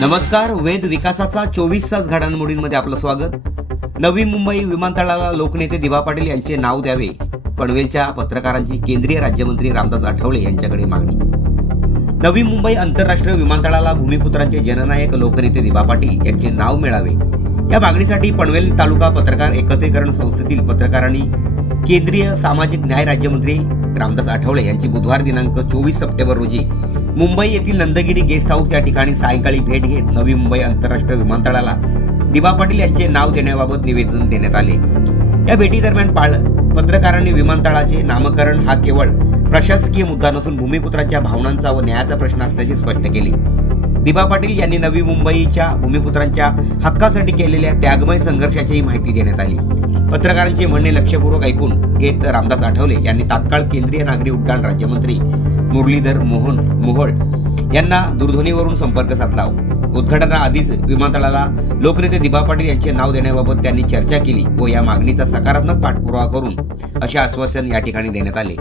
नमस्कार वेद विकासाचा चोवीस तास घडामोडींमध्ये आपलं स्वागत. नवी मुंबई विमानतळाला लोकनेते दिवा पाटील यांचे नाव द्यावे पनवेलच्या पत्रकारांची केंद्रीय राज्यमंत्री रामदास आठवले यांच्याकडे मागणी. नवी मुंबई आंतरराष्ट्रीय विमानतळाला भूमिपुत्रांचे जननायक लोकनेते दिवा पाटील यांचे नाव मिळावे. या मागणीसाठी पनवेल तालुका पत्रकार एकत्रीकरण संस्थेतील पत्रकारांनी केंद्रीय सामाजिक न्याय राज्यमंत्री रामदास आठवले यांची बुधवार दिनांक चोवीस सप्टेंबर रोजी मुंबई येथील नंदगिरी गेस्ट हाऊस या ठिकाणी सायंकाळी भेट घेत नवी मुंबई आंतरराष्ट्रीय विमानतळाला दिवा पाटील यांचे नाव देण्याबाबत निवेदन देण्यात आले. या भेटीदरम्यान पाळ पत्रकारांनी विमानतळाचे नामकरण हा केवळ प्रशासकीय मुद्दा नसून भूमिपुत्रांच्या भावनांचा व न्यायाचा प्रश्न असल्याचे स्पष्ट केले. दिबा पाटील यांनी नवी मुंबईच्या भूमिपुत्रांच्या हक्कासाठी केलेल्या त्यागमय संघर्षाचीही माहिती देण्यात आली. पत्रकारांचे म्हणणे लक्षपूर्वक ऐकून घेत रामदास आठवले यांनी तात्काळ केंद्रीय नागरी उड्डाण राज्यमंत्री मुरलीधर मोहन मोहोळ यांना दूरध्वनीवरून संपर्क साधला. उद्घाटनाआधीच विमानतळाला लोकनेते दिबा पाटील यांचे नाव देण्याबाबत त्यांनी चर्चा केली व या मागणीचा सकारात्मक पाठपुरावा करून असे आश्वासन या ठिकाणी देण्यात आले.